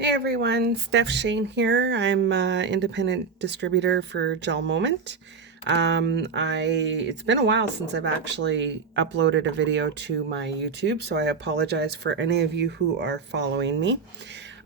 Hey everyone, Steph Shane here. I'm an independent distributor for Gel Moment. It's been a while since I've actually uploaded a video to my YouTube, so I apologize for any of you who are following me.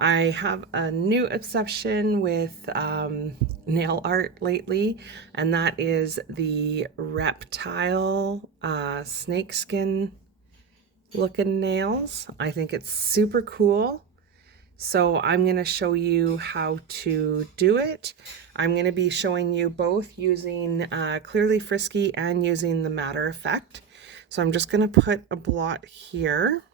I have a new obsession with nail art lately, and that is the reptile snakeskin looking nails. I think it's super cool. So I'm going to show you how to do it. I'm going to be showing you both using Clearly Frisky and using the matter effect. So I'm just going to put a blot here.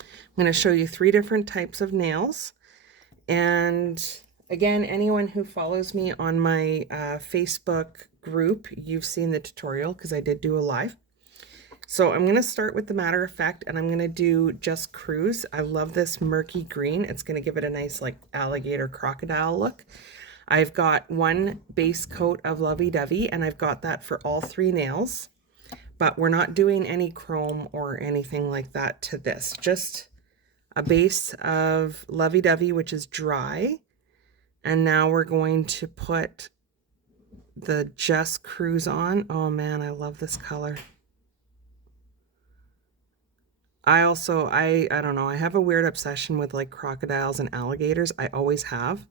I'm going to show you 3 different types of nails. And again, anyone who follows me on my Facebook group, you've seen the tutorial because I did do a live. So I'm going to start with the matter effect, and I'm going to do Just Cruise. I love this murky green. It's going to give it a nice like alligator crocodile look. I've got one base coat of Lovey Dovey, and I've got that for all 3 nails, but we're not doing any chrome or anything like that to this. Just a base of Lovey Dovey, which is dry. And now we're going to put the Just Cruise on. Oh man, I love this color. I don't know, I have a weird obsession with like crocodiles and alligators. I always have.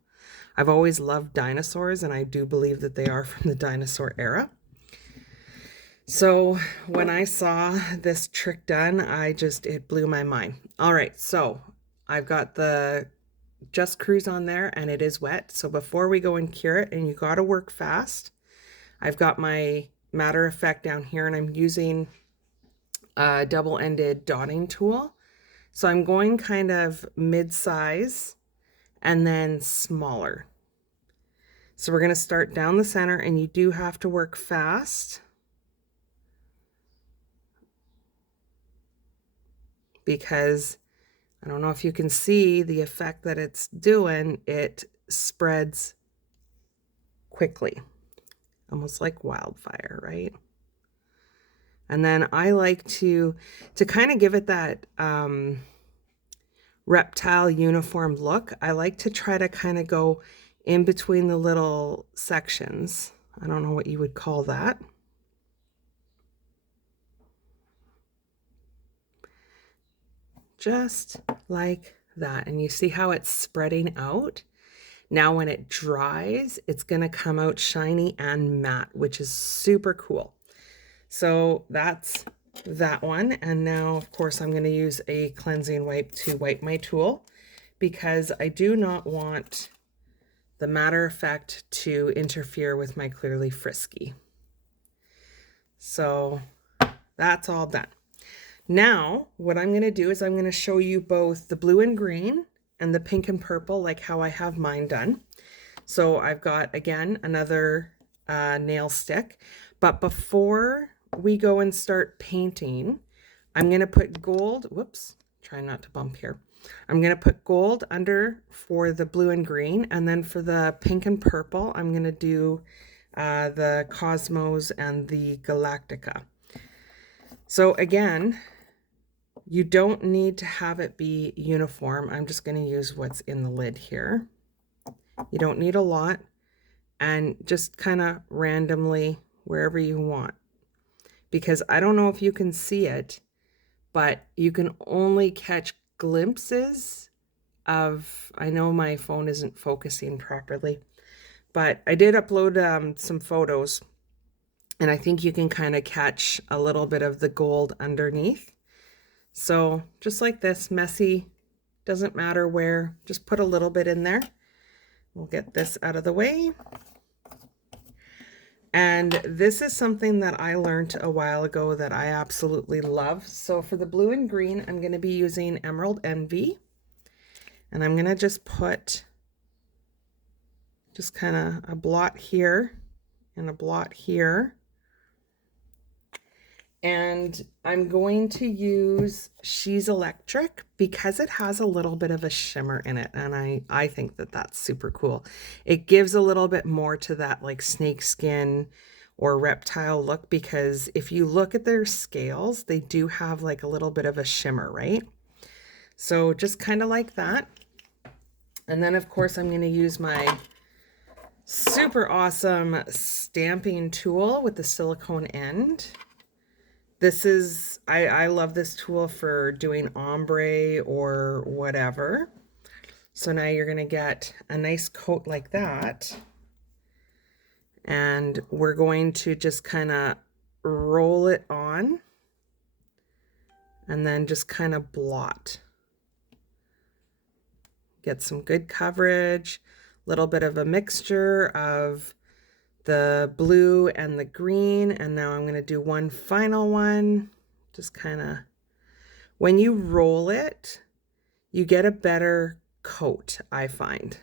I've always loved dinosaurs, and I do believe that they are from the dinosaur era. So when I saw this trick done, it blew my mind. All right, so I've got the Just Cruise on there, and it is wet. So before we go and cure it, and you got to work fast, I've got my matter effect down here, and I'm using a double-ended dotting tool. So I'm going kind of mid-size and then smaller. So we're going to start down the center, and you do have to work fast because I don't know if you can see the effect that it's doing. It spreads quickly, almost like wildfire, right? And then I like to kind of give it that reptile uniform look. I like to try to kind of go in between the little sections. I don't know what you would call that. Just like that. And you see how it's spreading out? Now when it dries, it's going to come out shiny and matte, which is super cool. So that's that one. And now, of course, I'm going to use a cleansing wipe to wipe my tool because I do not want the matter effect to interfere with my Clearly Frisky. So that's all done. Now, what I'm going to do is I'm going to show you both the blue and green and the pink and purple, like how I have mine done. So I've got, again, another nail stick. But before we go and start painting, I'm going to put gold. Whoops, try not to bump here. I'm going to put gold under for the blue and green. And then for the pink and purple, I'm going to do the Cosmos and the Galactica. So again, you don't need to have it be uniform. I'm just going to use what's in the lid here. You don't need a lot, and just kind of randomly wherever you want. Because I don't know if you can see it, but you can only catch glimpses of, I know my phone isn't focusing properly, but I did upload some photos, and I think you can kind of catch a little bit of the gold underneath. So just like this, messy, doesn't matter where, just put a little bit in there. We'll get this out of the way. And this is something that I learned a while ago that I absolutely love. So for the blue and green, I'm going to be using Emerald Envy. And I'm going to just put just kind of a blot here and a blot here. And I'm going to use She's Electric because it has a little bit of a shimmer in it. And I think that that's super cool. It gives a little bit more to that like snake skin or reptile look, because if you look at their scales, they do have like a little bit of a shimmer, right? So just kind of like that. And then of course I'm going to use my super awesome stamping tool with the silicone end. This is, I love this tool for doing ombre or whatever. So now you're going to get a nice coat like that. And we're going to just kind of roll it on and then just kind of blot. Get some good coverage, a little bit of a mixture of the blue and the green. And now I'm going to do one final one. Just kind of, when you roll it, you get a better coat, I find.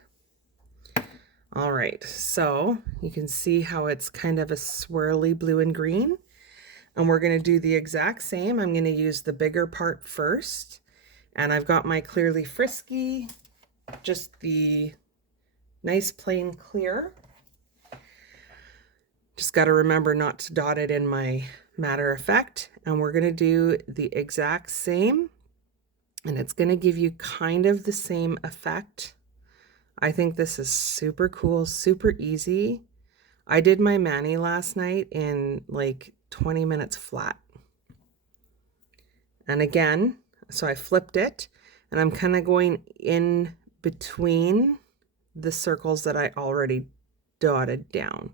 All right, so you can see how it's kind of a swirly blue and green. And we're going to do the exact same. I'm going to use the bigger part first. And I've got my Clearly Frisky, just the nice plain clear. Just got to remember not to dot it in my matter effect. And we're going to do the exact same. And it's going to give you kind of the same effect. I think this is super cool, super easy. I did my mani last night in like 20 minutes flat. And again, so I flipped it and I'm kind of going in between the circles that I already dotted down.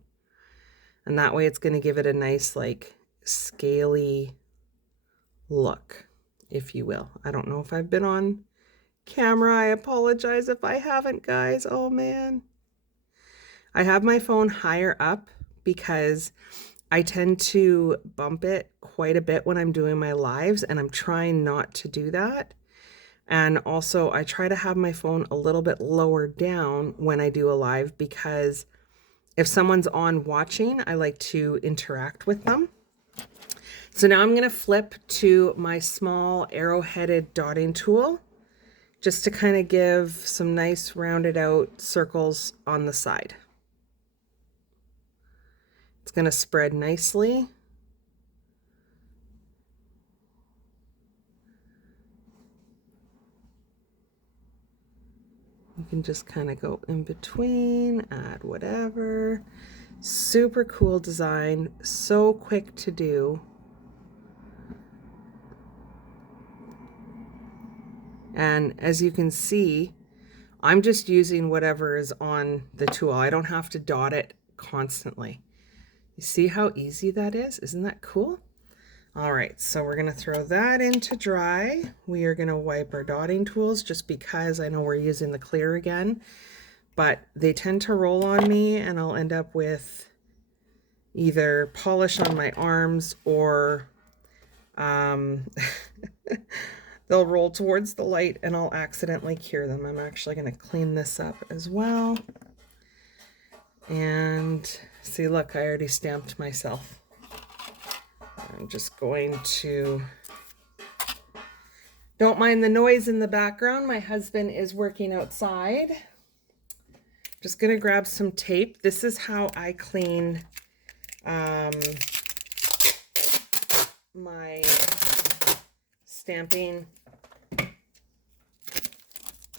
And that way it's going to give it a nice like scaly look, if you will. I don't know if I've been on camera. I apologize if I haven't, guys. Oh man. I have my phone higher up because I tend to bump it quite a bit when I'm doing my lives, and I'm trying not to do that. And also I try to have my phone a little bit lower down when I do a live, because if someone's on watching, I like to interact with them. So now I'm going to flip to my small arrow-headed dotting tool just to kind of give some nice rounded out circles on the side. It's going to spread nicely. You can just kind of go in between, add whatever. Super cool design, so quick to do. And as you can see, I'm just using whatever is on the tool. I don't have to dot it constantly. You see how easy that is? Isn't that cool? All right, so we're gonna throw that into dry. We are gonna wipe our dotting tools just because I know we're using the clear again, but they tend to roll on me and I'll end up with either polish on my arms or they'll roll towards the light and I'll accidentally cure them. I'm actually gonna clean this up as well. And see, look, I already stamped myself. I'm just going to, don't mind the noise in the background. My husband is working outside. Just gonna grab some tape. This is how I clean my stamping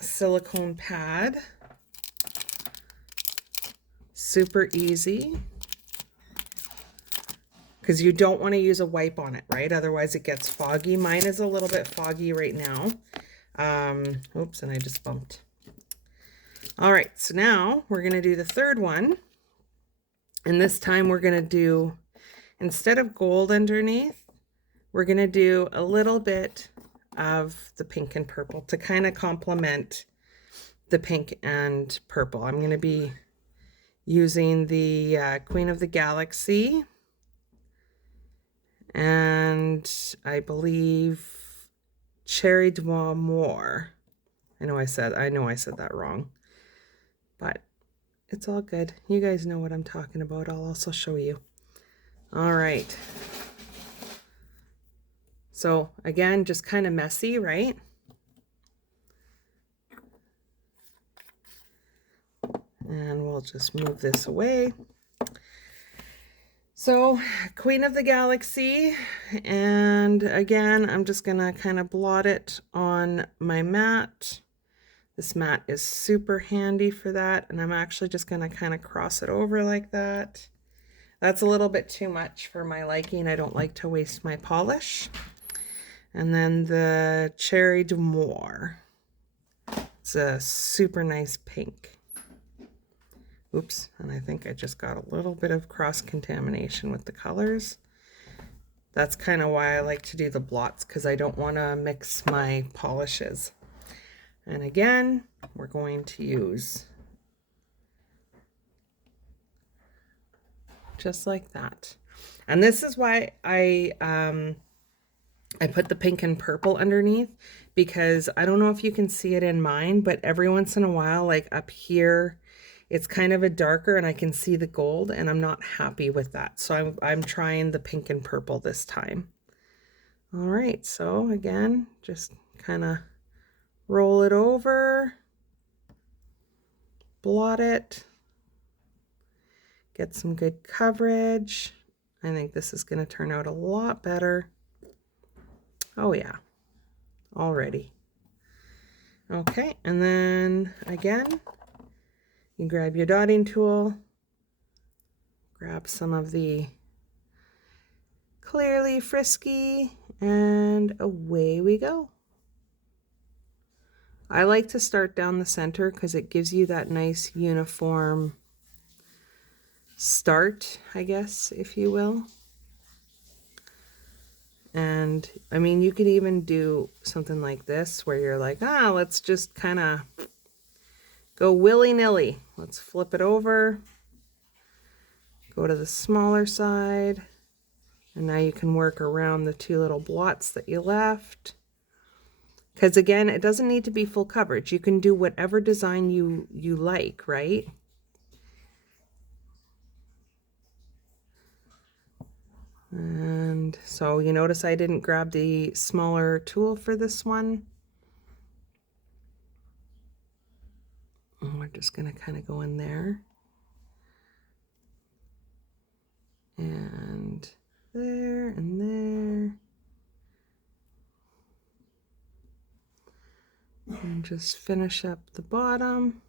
silicone pad. Super easy, because you don't want to use a wipe on it, right? Otherwise it gets foggy. Mine is a little bit foggy right now. Oops, and I just bumped. All right, so now we're going to do the third one. And this time we're going to do, instead of gold underneath, we're going to do a little bit of the pink and purple to kind of complement the pink and purple. I'm going to be using the Queen of the Galaxy, and I believe Cherry d'Amour. I know I said that wrong, but it's all good. You guys know what I'm talking about. I'll also show you. All right. So again, just kind of messy, right? And we'll just move this away. So Queen of the Galaxy, and again, I'm just gonna kind of blot it on my mat. This mat is super handy for that, and I'm actually just going to kind of cross it over like that. That's a little bit too much for my liking. I don't like to waste my polish. And then the Cherry d'Amour. It's a super nice pink. Oops, and I think I just got a little bit of cross-contamination with the colors. That's kind of why I like to do the blots, because I don't want to mix my polishes. And again, we're going to use just like that. And this is why I put the pink and purple underneath, because I don't know if you can see it in mine, but every once in a while, like up here, it's kind of a darker and I can see the gold, and I'm not happy with that. So I'm trying the pink and purple this time. All right, so again, just kind of roll it over, blot it, get some good coverage. I think this is going to turn out a lot better. Oh yeah, already. Okay, and then again, you grab your dotting tool, grab some of the Clearly Frisky, and away we go. I like to start down the center because it gives you that nice uniform start, I guess, if you will. And I mean, you could even do something like this where you're like, let's just kind of go willy-nilly. Let's flip it over, go to the smaller side, and now you can work around the two little blots that you left. Because again, it doesn't need to be full coverage. You can do whatever design you like, right? And so you notice I didn't grab the smaller tool for this one. And we're just going to kind of go in there. And there and there. And just finish up the bottom.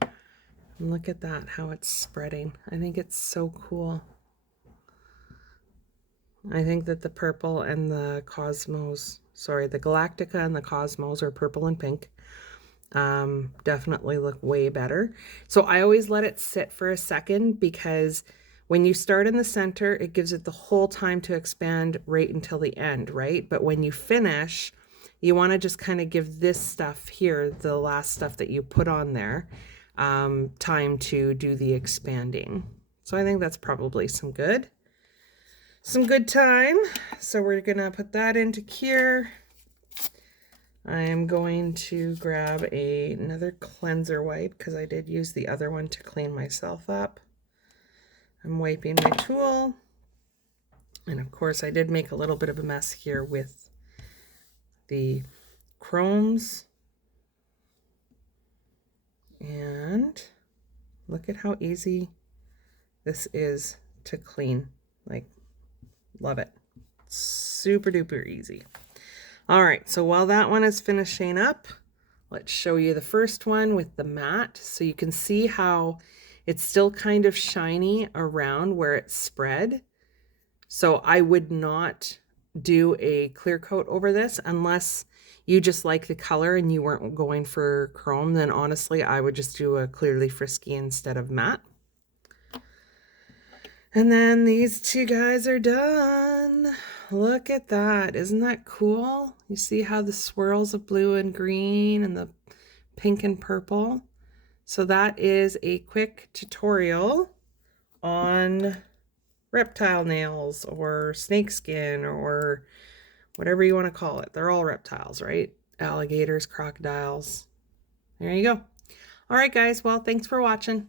And look at that, how it's spreading. I think it's so cool. I think that the purple and the Cosmos, sorry, the Galactica and the Cosmos are purple and pink. Definitely look way better. So I always let it sit for a second, because when you start in the center, it gives it the whole time to expand right until the end, right? But when you finish, you want to just kind of give this stuff here, the last stuff that you put on there, time to do the expanding. So I think that's probably some good time. So we're gonna put that into cure. I am going to grab another cleanser wipe, because I did use the other one to clean myself up. I'm wiping my tool, and of course I did make a little bit of a mess here with the chromes. And look at how easy this is to clean. Like, love it. Super duper easy. All right, so while that one is finishing up, let's show you the first one with the matte. So you can see how it's still kind of shiny around where it's spread. So I would not do a clear coat over this unless you just like the color and you weren't going for chrome. Then honestly, I would just do a Clearly Frisky instead of matte. And then these two guys are done. Look at that. Isn't that cool? You see how the swirls of blue and green and the pink and purple? So that is a quick tutorial on reptile nails or snakeskin or whatever you want to call it. They're all reptiles, right? Alligators, crocodiles. There you go. All right, guys. Well, thanks for watching.